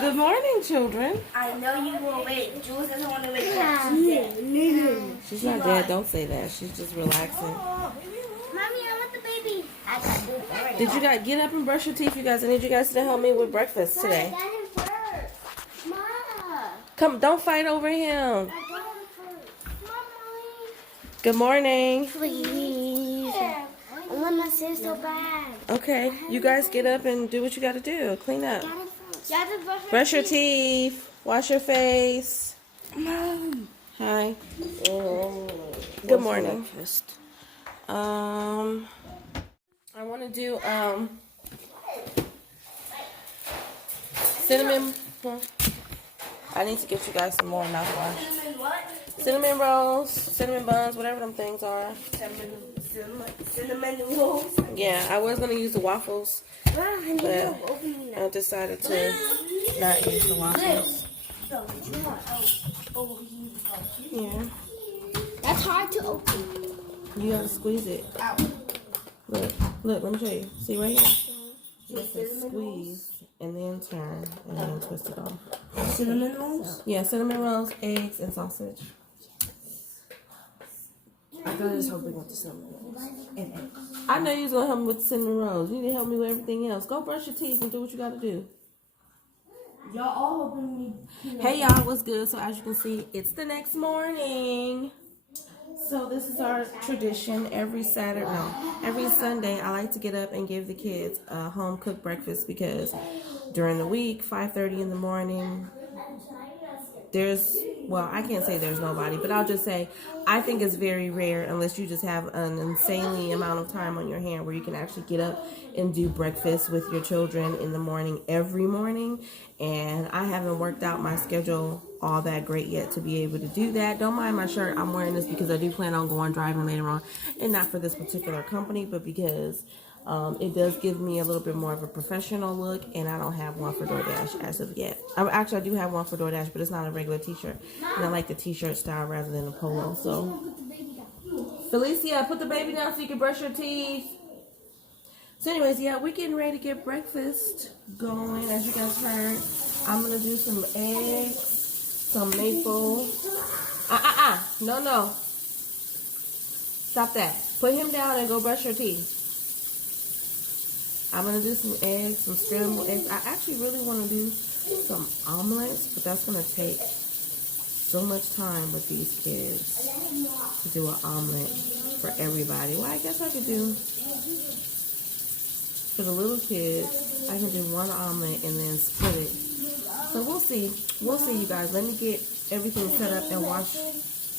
good morning, children. I know you will wait. Jules doesn't want to wait. Yeah. She's not dead. Don't say that. She's just relaxing. Mommy, I want the baby. I got this already. Did you guys get up and brush your teeth, you guys? I need you guys to help me with breakfast today. That didn't work. Mom. Come, don't fight over him. I don't first. Mommy. Good morning. Please. I want my sis so bad. Okay, you guys get up and do what you got to do. Clean up. Yeah, just Brush your teeth. Wash your face. Mom. Hi. Good morning. I want to do cinnamon. I need to get you guys some more mouthwash. Cinnamon what? Cinnamon rolls, cinnamon buns, whatever them things are. Cinnamon rolls. Yeah, I was gonna use the waffles, but I decided to not use the waffles. Yeah, That's hard to open. you gotta squeeze it. Look, let me show you. See right here? You have to squeeze and then turn and then twist it off. Cinnamon rolls? Yeah, cinnamon rolls, eggs, and sausage. I thought it was hoping with the cinnamon rolls. And I know you was gonna help me with the cinnamon rolls. You need to help me with everything else. Go brush your teeth and do what you gotta do. y'all all helping me. Hey y'all, what's good? So as you can see, it's the next morning. So this is our tradition every Saturday, no, every Sunday. I like to get up and give the kids a home cooked breakfast because during the week, 5:30 in the morning, I can't say there's nobody, but I'll just say I think it's very rare unless you just have an insanely amount of time on your hand where you can actually get up and do breakfast with your children in the morning every morning. And I haven't worked out my schedule all that great yet to be able to do that. Don't mind my shirt. I'm wearing this because I do plan on going driving later on, and not for this particular company, but because it does give me a little bit more of a professional look, and I don't have one for DoorDash as of yet. I do have one for DoorDash, but it's not a regular t-shirt, and I like the t-shirt style rather than a polo. So, Felicia, put the baby down so you can brush your teeth. So anyways, yeah, we're getting ready to get breakfast going. As you guys heard, I'm going to do some eggs, some maple. No. Stop that. Put him down and go brush your teeth. I'm going to do some eggs, some scrambled eggs. I actually really want to do some omelets, but that's going to take so much time with these kids to do an omelet for everybody. Well, I guess I could do, for the little kids, I can do one omelet and then split it. So we'll see. We'll see, you guys. Let me get everything set up and wash.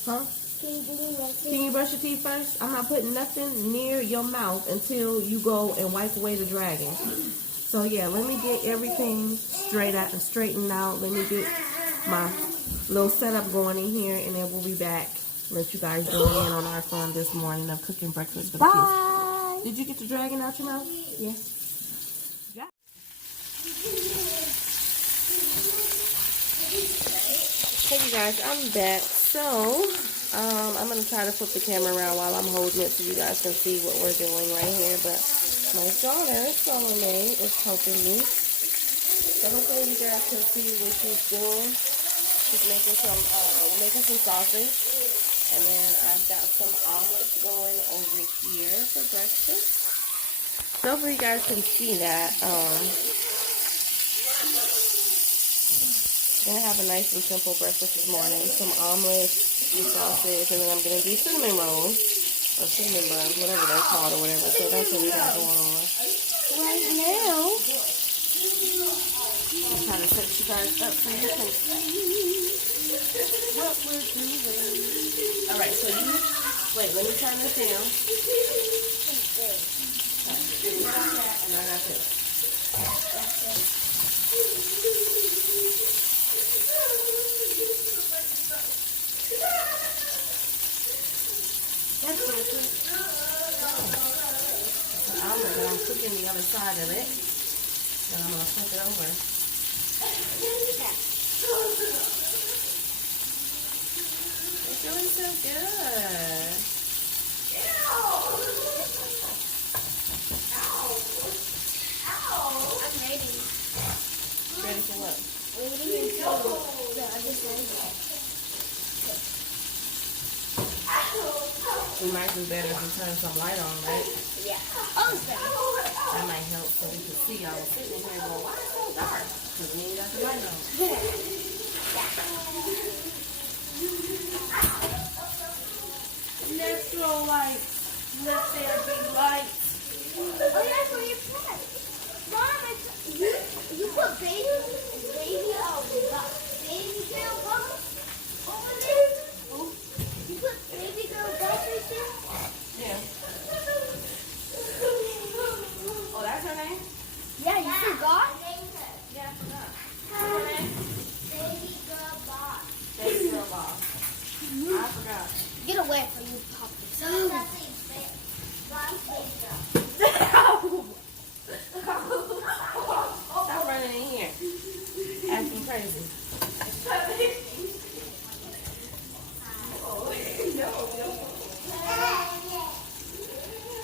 Huh? Can you brush your teeth first? I'm not putting nothing near your mouth until you go and wipe away the dragon. So yeah, let me get everything straightened out. Let me get my little setup going in here, and then we'll be back. Let you guys join in on our fun this morning of cooking breakfast for the kids. Did you get the dragon out your mouth? Yes. Yeah. Hey you guys, I'm back. So I'm going to try to flip the camera around while I'm holding it so you guys can see what we're doing right here. But my daughter, Salome, is helping me. So hopefully you guys can see what she's doing. She's making some sausage. And then I've got some omelets going over here for breakfast. So hopefully you guys can see that. I'm going to have a nice and simple breakfast this morning. Some omelets, some sausage, and then I'm going to do cinnamon rolls, or cinnamon buns, whatever they're called or whatever. So that's what we got going on right now. I'm trying to set you guys up so you can see what we're doing. Alright, so wait, let me turn this down. And I got this. That's so good. I'm cooking the other side of it. Then I'm going to flip it over. It's doing so good. I'm ready. Ready for what? We might do better if we turn some light on, right? Yeah. Oh, okay. That might help so we can see. I was sitting here going, why is it so dark? Because we ain't got the light on. Natural light. Let there be light. Oh, that's where your pet. Mom, you put baby girl bubbles over there? You put baby girl bubbles right there? Yeah. Oh, that's her name? Yeah, you forgot? Yeah, I forgot. What's her name? Baby girl boss. Baby Girl Boss. I forgot. Get away from you, puppies. Stop running in here. Acting crazy.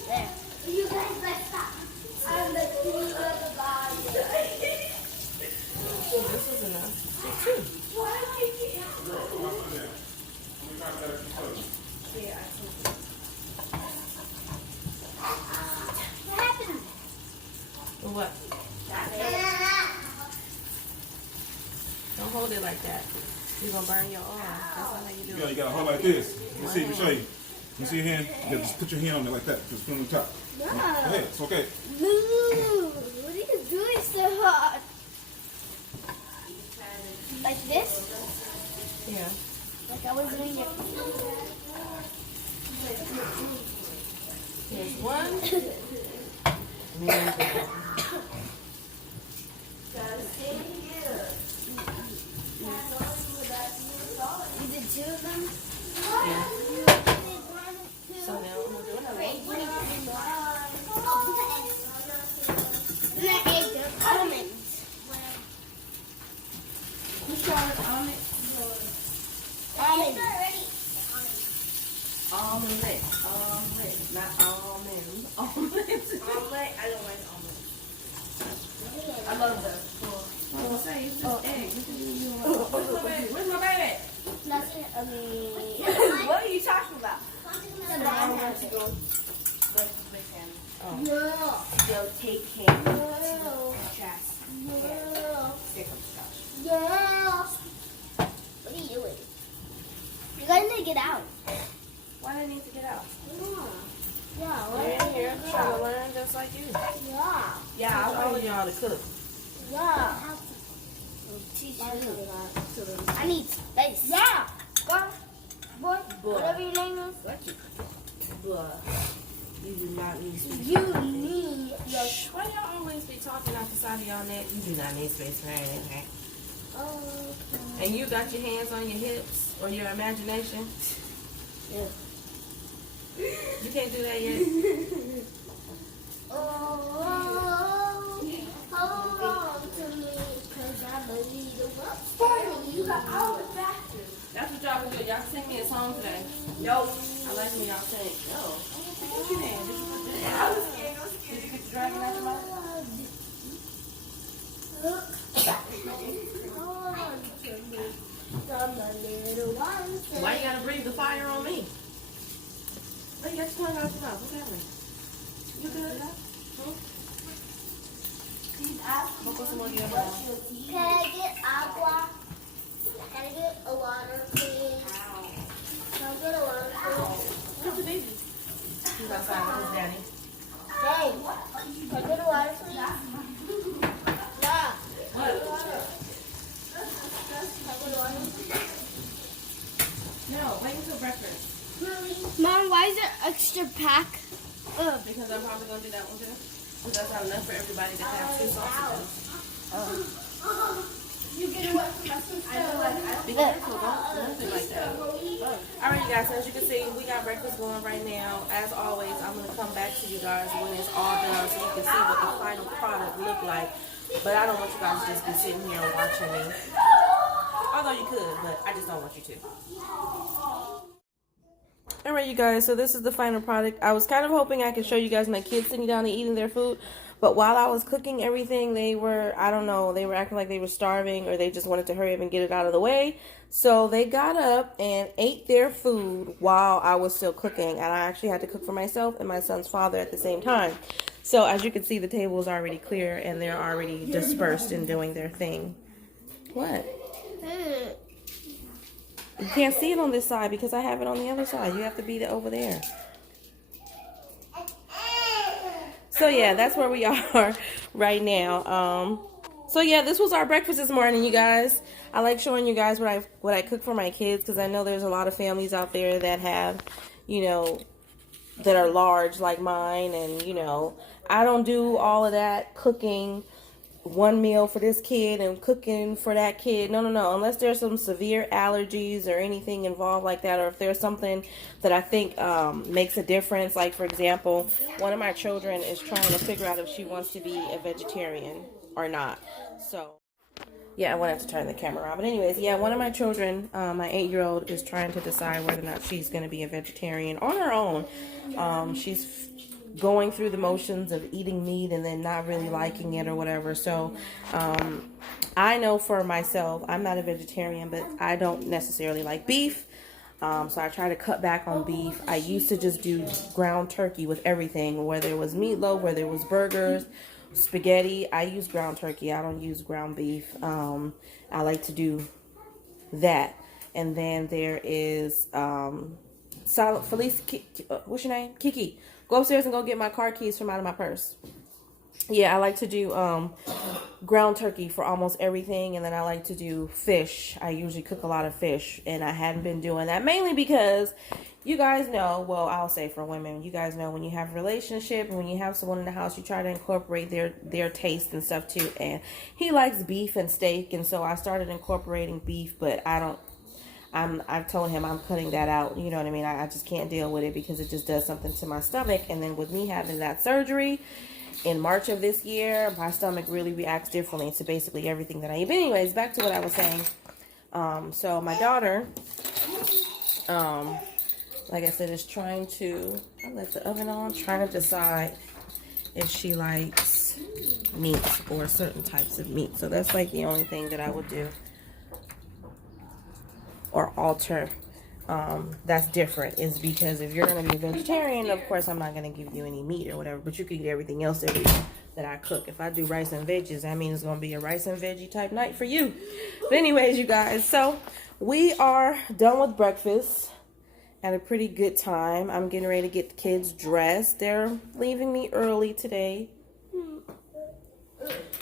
There. You guys let's stop. I'm the queen of the body. This was enough. Two. Yeah, I think. What happened? What? Don't hold it like that. You're gonna burn your arm. That's not how you do it. You gotta hold like this. Let's see, let me show you. You see your hand? You gotta just put your hand on it like that. Just put it on the top. No. Go ahead, it's okay. What are you doing so hard? Like this? Yeah. Like I was doing it. Here's one. You did two of them? Yeah. So now we'll do another one. And I ate the almonds. Who's trying almond? Almonds. Omelet. Omelet. Not almond. Omelet. Omelet? I don't like omelets. I love the. I was gonna say it's just egg. Where's my baby? Where's my baby? Nothing. What are you talking about? Oh. No. Go take him No. to chest. No. Stick him, Josh. No. What are you doing? You guys need to get out. Why do I need to get out? Yeah. They're in here trying to learn just like you. Yeah. Yeah, I told y'all to cook. Yeah. Teach you. I need space. Yeah. Boy. Boy. Whatever your name is. Blah. You do not need to. You need your. Why y'all always be talking out the side of y'all neck? You do not need space for anything. Okay. And you got your hands on your hips or your imagination? Yeah. You can't do that yet? Hold on to me, cause I believe the world. You got all the factors. That's what y'all can do. Y'all can sing me a song today. Nope. I like when y'all sing. No. What you did? Did you put I that? was scared. Did you get the dragon out your mouth? Why you gotta breathe the fire on me? Why you got your tongue out your mouth? What's happening? You good? Go put some more deodorant on. Can I get agua? Can I get a water, please? Can I get a water, please? Where's the baby? He's outside with his daddy. Hey, can I get a water, please? Yeah. What? Can I get a water? No, wait until breakfast. Mom, why is there extra pack? Because I'm probably gonna do that one too. Because that's not enough for everybody to have two sausages. You get away from my sister. Be careful, don't do it like that. Alright guys, so as you can see, we got breakfast going right now. As always, I'm going to come back to you guys when it's all done so you can see what the final product look like. But I don't want you guys to just be sitting here and watching me. Although you could, but I just don't want you to. All right, you guys, so this is the final product. I was kind of hoping I could show you guys my kids sitting down and eating their food, but while I was cooking everything, they were, I don't know, they were acting like they were starving, or they just wanted to hurry up and get it out of the way. So they got up and ate their food while I was still cooking, and I actually had to cook for myself and my son's father at the same time. So as you can see, the table is already clear, and they're already dispersed and doing their thing. What? You can't see it on this side because I have it on the other side. You have to be over there. So yeah, that's where we are right now. So yeah, this was our breakfast this morning, you guys. I like showing you guys what I cook for my kids, because I know there's a lot of families out there that have, you know, that are large like mine, and you know, I don't do all of that cooking one meal for this kid and cooking for that kid. No, unless there's some severe allergies or anything involved like that, or if there's something that I think makes a difference. Like, for example, one of my children is trying to figure out if she wants to be a vegetarian or not. So yeah, I wanted to turn the camera on, but anyways, yeah, one of my children, my 8-year-old, is trying to decide whether or not she's going to be a vegetarian on her own. She's going through the motions of eating meat and then not really liking it or whatever. So I know for myself, I'm not a vegetarian, but I don't necessarily like beef. So I try to cut back on beef. I used to just do ground turkey with everything, whether it was meatloaf, whether it was burgers, spaghetti. I use ground turkey. I don't use ground beef. I like to do that. And then there is Felice, what's your name? Kiki. Go upstairs and go get my car keys from out of my purse. Yeah, I like to do ground turkey for almost everything, and then I like to do fish. I usually cook a lot of fish, and I hadn't been doing that, mainly because you guys know, well, I'll say for women, you guys know when you have a relationship and when you have someone in the house, you try to incorporate their taste and stuff too, and he likes beef and steak, and so I started incorporating beef, but I've told him I'm cutting that out. You know what I mean? I just can't deal with it because it just does something to my stomach. And then with me having that surgery in March of this year, my stomach really reacts differently to basically everything that I eat. But anyways, back to what I was saying. So my daughter, like I said, is trying to, I left the oven on, trying to decide if she likes meat or certain types of meat. So that's like the only thing that I would do or alter that's different, is because if you're going to be a vegetarian, of course I'm not going to give you any meat or whatever, but you can eat everything else that I cook. If I do rice and veggies, I mean, it's going to be a rice and veggie type night for you. But anyways, you guys, so we are done with breakfast at a pretty good time. I'm getting ready to get the kids dressed. They're leaving me early today.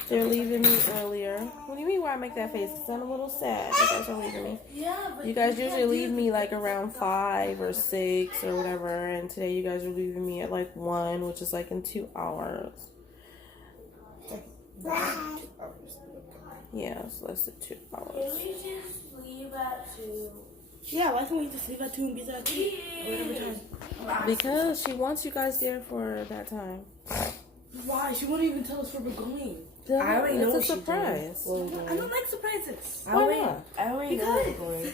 They're leaving me earlier. What do you mean why I make that face? Because I'm a little sad. You guys are leaving me. Yeah, but You guys usually leave me like around 5 or 6 or whatever. And today you guys are leaving me at like 1, which is like in 2 hours. Yeah, it's less than 2 hours. can we just leave at 2? Yeah, why can't we just leave at 2 and be there at 2? Whatever time. Because she wants you guys there for that time. Why? She won't even tell us where we're going. I already know It's what a she's surprise. I don't like surprises. I already not? know where we're going.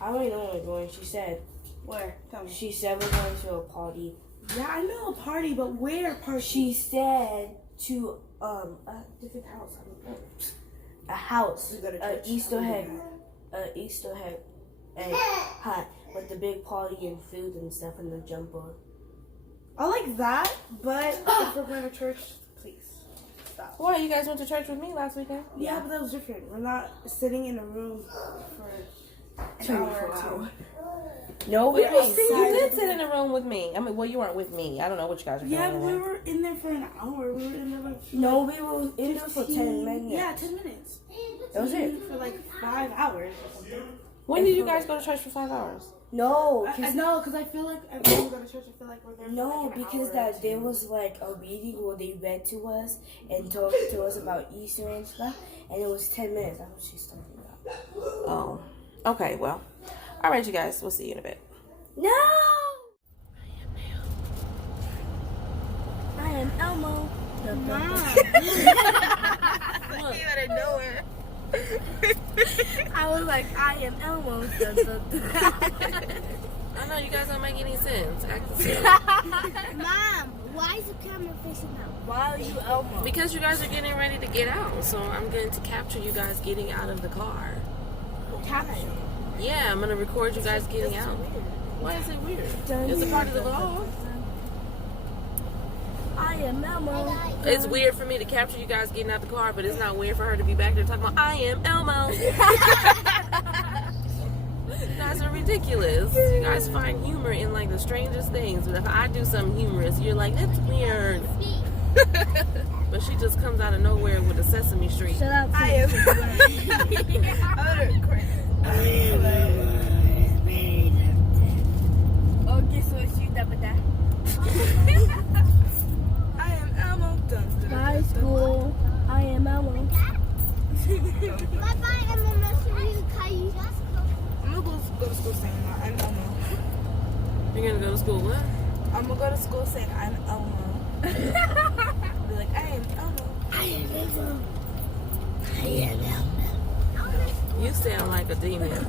I already know where we're going. She said Where? Tell me. we're going to a party. Yeah, I know a party, but where party? She said to a different house. I don't know. A house. We go to A church. Easter egg hut with the big party and food and stuff in the jumper. I like that, but if we're going to church, please stop. Why? You guys went to church with me last weekend? Yeah, but that was different. We're not sitting in a room for an hour or 2. No, we You did sit in a room with me. I mean, well, you weren't with me. I don't know what you guys were doing. Yeah, but in we there. were in there for an hour. We were in there like No, we were in there for 10 minutes. Yeah, 10 minutes. That was it. For like 5 hours. When did you guys go to church for 5 hours? No, No, because I feel like when we go to church, I feel like we're there for no, like an because hour. that there was like a reading where they read to us and talked to us about Easter and stuff, and it was 10 minutes. That's what she's talking about. Oh. Okay, well. All right, you guys. We'll see you in a bit. No. I am Elmo. You out of nowhere. I was like, I am Elmo. I know you guys don't make any sense. Act the same. Mom, why is the camera facing out? Why are you Elmo? Because you guys are getting ready to get out, so I'm going to capture you guys getting out of the car. Caption. Yeah, I'm gonna record you guys getting out. Why is it weird? It's a part of the vlog. I am Elmo. It's weird for me to capture you guys getting out the car, but it's not weird for her to be back there talking about I am Elmo. You guys are ridiculous. You guys find humor in like the strangest things. But if I do something humorous, you're like, that's weird. But she just comes out of nowhere with a Sesame Street. Shut up. I am. Okay, so shoot that, but that. I am Elmo. Bye, school. I am Elmo. Bye-bye, I'm going to you, Caillou. I'm gonna go to school saying I'm Elmo. You're gonna go to school what? I'm gonna go to school saying I'm Elmo. Be like, I am Elmo. You sound like a demon.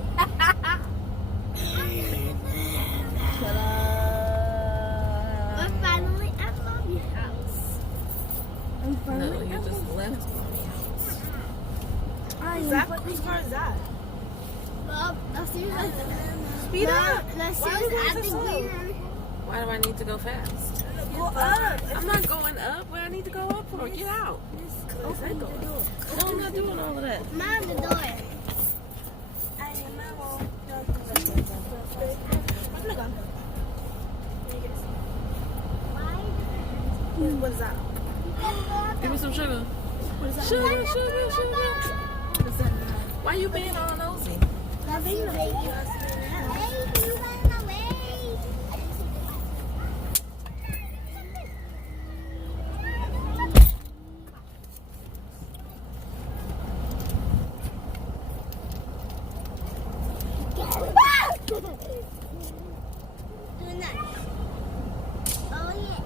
But finally, I'm Mommy's house. No, you just left mommy house. Whose car is that? Well, as soon as Speed up. as soon Why as is it I think so slow? Why do I need to go fast? Go up. I'm not going up. Where I need to go up for? Get out. Open the door. No, I'm not doing all of that. Mom, the door. I am Elmo. I'm gonna go. What is that? Give me some sugar. What is that? Sugar, sugar, sugar. What's that? Why you being all nosy? Hey, you ran away. Doing that. Oh, yeah.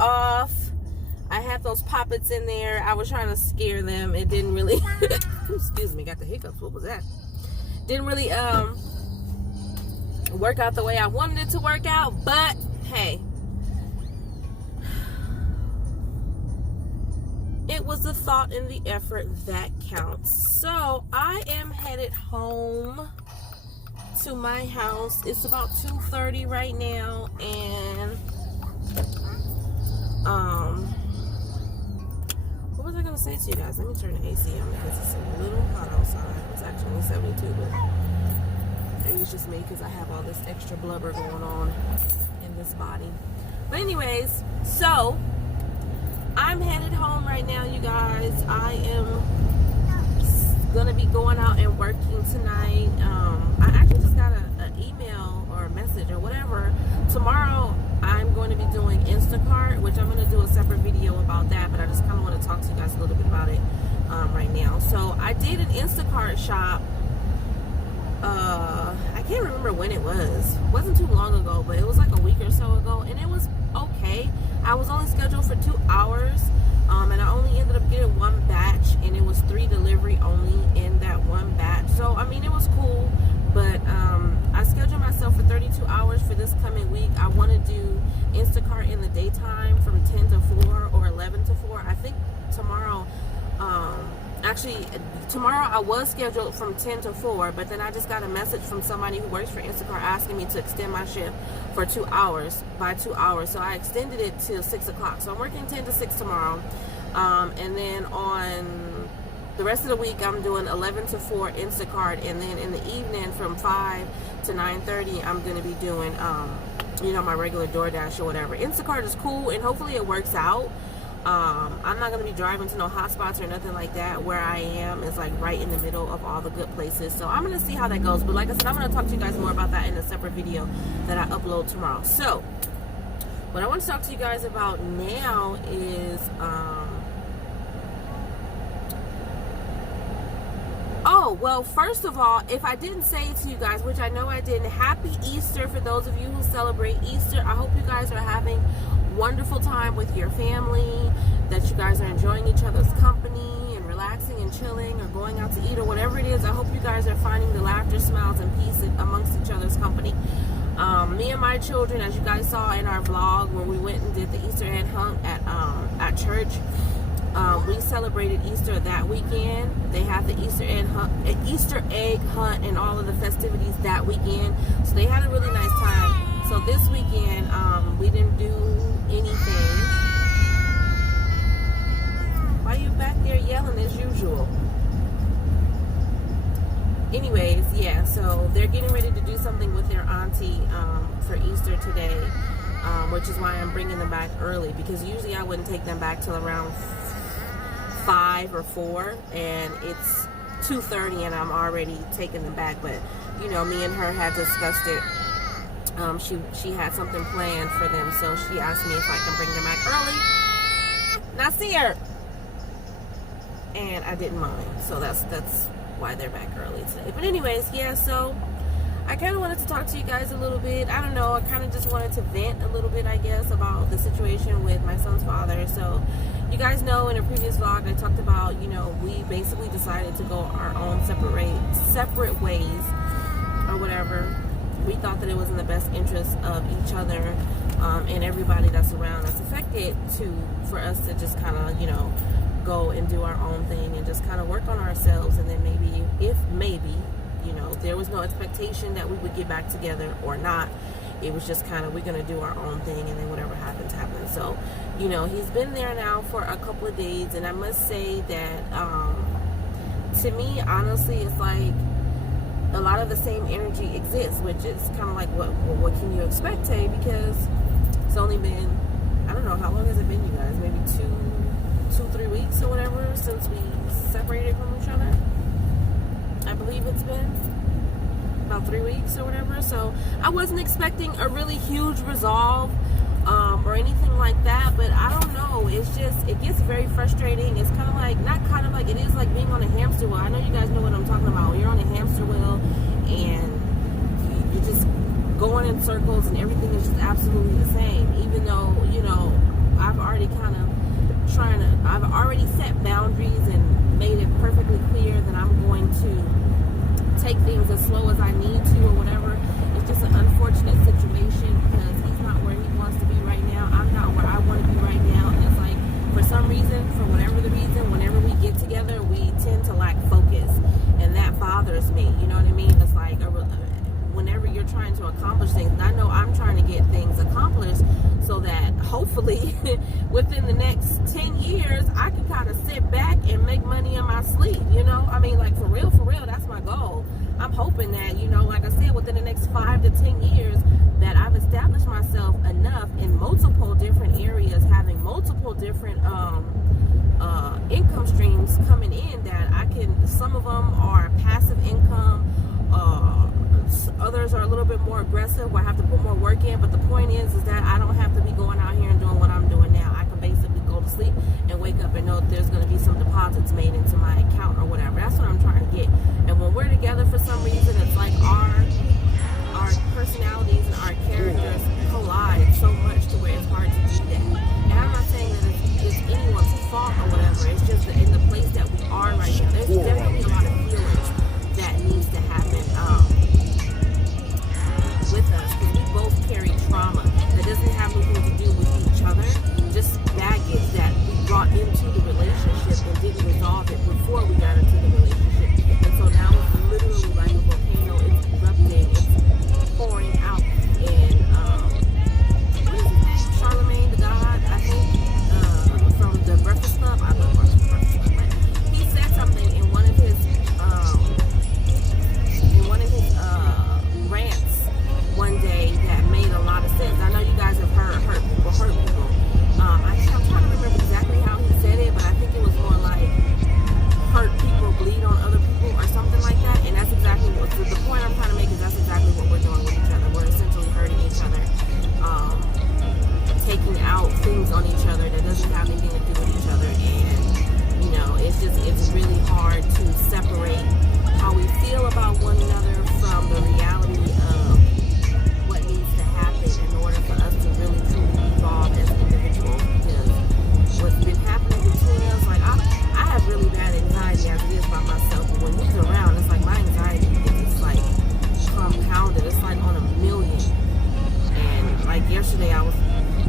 Off. I have those poppets in there. I was trying to scare them. It didn't really excuse me, got the hiccups. What was that? Didn't really work out the way I wanted it to work out, but hey, it was the thought and the effort that counts. So I am headed home to my house. It's about 2:30 right now, and what was I gonna say to you guys? Let me turn the AC on because it's a little hot outside. It's actually only 72, but maybe it's just me because I have all this extra blubber going on in this body. But anyways, so I'm headed home right now, you guys. I am gonna be going out and working tonight. I actually just got an email or a message or whatever. Tomorrow I I'm going to be doing Instacart, which I'm going to do a separate video about that, but I just kind of want to talk to you guys a little bit about it right now. So I did an Instacart shop. I can't remember when it was. It wasn't too long ago, but it was like a week or so ago, and it was okay. I was only scheduled for 2 hours, and I only ended up getting one batch, and it was 3 delivery only in that one batch. So I mean, it was cool, but I scheduled myself for 32 hours for this coming week. I want to do Instacart in the daytime from 10 to 4 or 11 to 4. I think tomorrow, actually tomorrow I was scheduled from 10 to 4, but then I just got a message from somebody who works for Instacart asking me to extend my shift for 2 hours, by 2 hours. So I extended it till 6 o'clock. So I'm working 10 to 6 tomorrow. And then on the rest of the week, I'm doing 11 to 4 Instacart. And then in the evening from 5 to 9:30, I'm going to be doing, my regular DoorDash or whatever. Instacart is cool, and hopefully it works out. I'm not going to be driving to no hotspots or nothing like that. Where I am is like right in the middle of all the good places. So I'm going to see how that goes. But like I said, I'm going to talk to you guys more about that in a separate video that I upload tomorrow. So what I want to talk to you guys about now is, well, first of all, if I didn't say it to you guys, which I know I didn't, happy Easter for those of you who celebrate Easter. I hope you guys are having wonderful time with your family, that you guys are enjoying each other's company and relaxing and chilling or going out to eat or whatever it is. I hope you guys are finding the laughter, smiles, and peace amongst each other's company. Me and my children, as you guys saw in our vlog when we went and did the Easter egg hunt at church, we celebrated Easter that weekend. They had the Easter egg hunt and all of the festivities that weekend, so they had a really nice time. So this weekend, we didn't do anything. Why are you back there yelling as usual? Anyways, yeah, so they're getting ready to do something with their auntie for Easter today, which is why I'm bringing them back early, because usually I wouldn't take them back till around 5 or 4, and it's 2:30 and I'm already taking them back. But me and her had discussed it. She had something planned for them, so she asked me if I can bring them back early. Now see her, and I didn't mind, so that's why they're back early today. But anyways, yeah, so I kind of wanted to talk to you guys a little bit. I don't know, I kind of just wanted to vent a little bit, I guess, about the situation with my son's father. So you guys know in a previous vlog I talked about, we basically decided to go our own separate ways or whatever. We thought that it was in the best interest of each other and everybody that's around us affected for us to just kind of, go and do our own thing and just kind of work on ourselves. And then maybe, if there was no expectation that we would get back together or not. It was just kind of, we're going to do our own thing, and then whatever happens, happens. So, he's been there now for a couple of days, and I must say that, to me, honestly, it's like a lot of the same energy exists, which is kind of like, what can you expect, Tay? Because it's only been, I don't know, how long has it been, you guys? Maybe 2-3 weeks or whatever since we separated from each other. I believe it's been about 3 weeks or whatever. So I wasn't expecting a really huge resolve or anything like that, but I don't know, it's just, it gets very frustrating. It's kind of like, not kind of like, it is like being on a hamster wheel. I know you guys know what I'm talking about. You're on a hamster wheel and you're just going in circles and everything is just absolutely the same, even though I've already I've already set boundaries and made it perfectly clear that I'm going to take things as slow as I need to or whatever. It's just an unfortunate situation because he's not where he wants to be right now. I'm not where I want to be right now. And it's like, for some reason, for whatever the reason, whenever we get together, we tend to lack focus. And that bothers me. You know what I mean? It's like, whenever you're trying to accomplish things, and I know I'm trying to get things accomplished so that hopefully within the next 10 years, I can kind of sit back and make money in my sleep, I mean, like, for real, that's my goal. I'm hoping that, like I said, within the next 5 to 10 years, that I've established myself enough in multiple different areas, having multiple different income streams coming in, that I can, some of them are passive income, others are a little bit more aggressive, where I have to put more work in. But the point is that I don't have to be going out here and doing what I'm doing now. I can basically go to sleep and wake up and know that there's going to be some deposits made into my account or whatever. That's what I'm trying to get. And when we're together, for some reason, it's like our personalities and our characters collide so much to where it's hard to do that. And I'm not saying that it's anyone's fault or whatever. It's just that in the place that we are right now, there's definitely a lot of healing that needs to happen with us, because we both carry trauma that doesn't have anything to do with each other, just baggage that we brought into the relationship and didn't resolve it before we got into the relationship. And so now it's literally like a volcano. It's erupting, it's pouring out. And what is it? Charlemagne the God, I think, from the Breakfast Club. I love watching the Breakfast Club. But he said something in one of his rants one day that made a lot of sense. I know you guys have heard hurt people. I'm trying to remember exactly how he said it, but I think it was more like hurt people bleed on other people or something like that. And that's exactly what the point I'm trying to make is that's exactly what we're doing with each other. We're essentially hurting each other, taking out things on each other that doesn't have anything to do with each other. And you know, it's really hard to separate how we feel about one another from the reality of what needs to happen in order for us to really truly evolve as individuals. Because what's been happening between us, like I have really bad anxiety as it is by myself, but when he's around, it's like my anxiety is like compounded. It's like on a million. And like yesterday, I was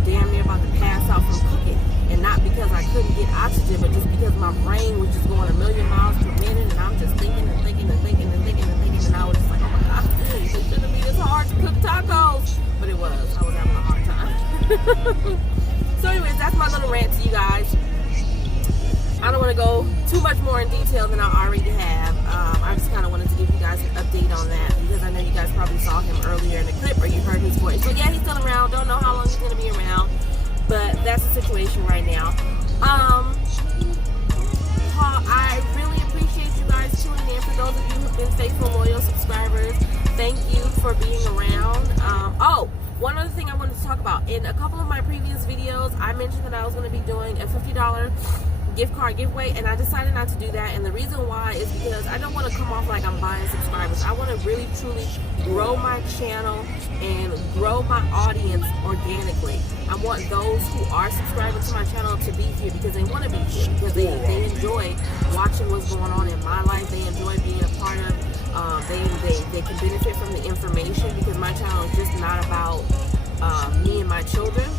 damn near about to pass out from cooking, and not because I couldn't get oxygen, but just because my brain was just going a million miles per minute, and I'm just thinking and thinking and thinking and thinking and thinking, and I was just like, oh my God, it shouldn't be this hard to cook tacos, but it was. I was having a hard time. So anyways, that's my little rant to you guys. I don't want to go too much more in detail than I already have. I just kind of wanted to give you guys an update on that, because I know you guys probably saw him earlier in the clip, or you heard his voice. So yeah, he's still around. Don't know how long he's going to be around, but that's the situation right now. I really appreciate you guys tuning in. For those of you who've been faithful, loyal subscribers, thank you for being around. One other thing I wanted to talk about. In a couple of my previous videos, I mentioned that I was going to be doing a $50 gift card giveaway, and I decided not to do that. And the reason why is because I don't want to come off like I'm buying subscribers. I want to really truly grow my channel and grow my audience organically. I want those who are subscribing to my channel to be here because they want to be here, because they enjoy watching what's going on in my life. They enjoy being a part of they can benefit from the information, because my channel is just not about me and my children.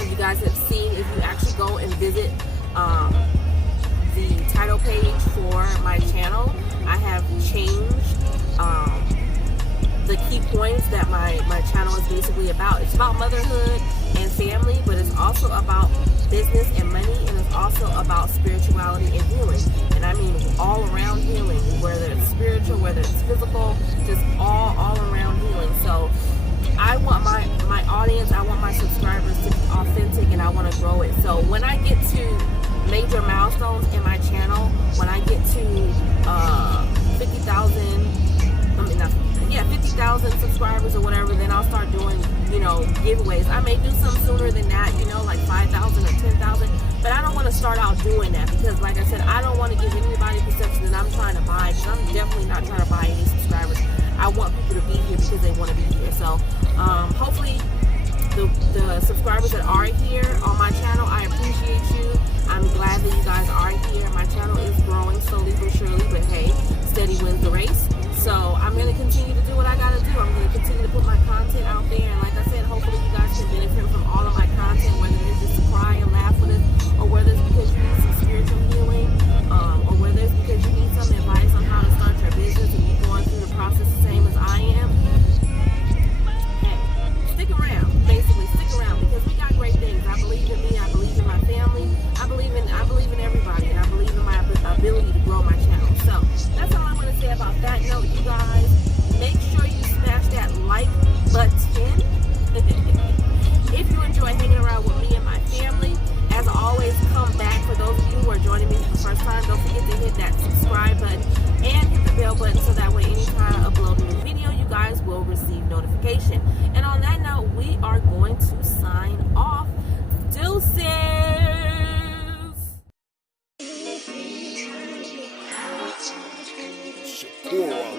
If you guys have seen, if you actually go and visit the title page for my channel, I have changed the key points that my channel is basically about. It's about motherhood and family, but it's also about business and money, and it's also about spirituality and healing. And I mean all around healing, whether it's spiritual, whether it's physical, just all around healing. So I want my audience, I want my subscribers to be authentic, and I want to grow it. So when I get to major milestones in my channel, when I get to 50,000 subscribers or whatever, then I'll start doing, giveaways. I may do some sooner than that, like 5,000 or 10,000, but I don't want to start out doing that, because like I said, I don't want to give anybody perception that I'm trying to buy, because I'm definitely not trying to buy any subscribers. I want people to be here because they want to be here. So hopefully the subscribers that are here on my channel, I appreciate you. I'm glad that you guys are here. My channel is growing slowly but surely, but hey, steady wins the race. So I'm going to continue to do what I got to do. I'm going to continue to put my content out there, and like I said, hopefully you guys can benefit from all of my content, whether it's just to cry and laugh with it, or whether it's because you need some spiritual healing, or whether it's because you need some advice on how to start your business and you're going through the process the same as I am. Hey, stick around. Basically, stick around, because we got great things. I believe in me. I believe in my family. I believe in everybody, and I believe in my ability to grow my channel. So that's all I'm going to say about that note. are joining me for the first time, don't forget to hit that subscribe button and hit the bell button so that way anytime I upload a new video, you guys will receive notification. And on that note, we are going to sign off. Deuces! Shakur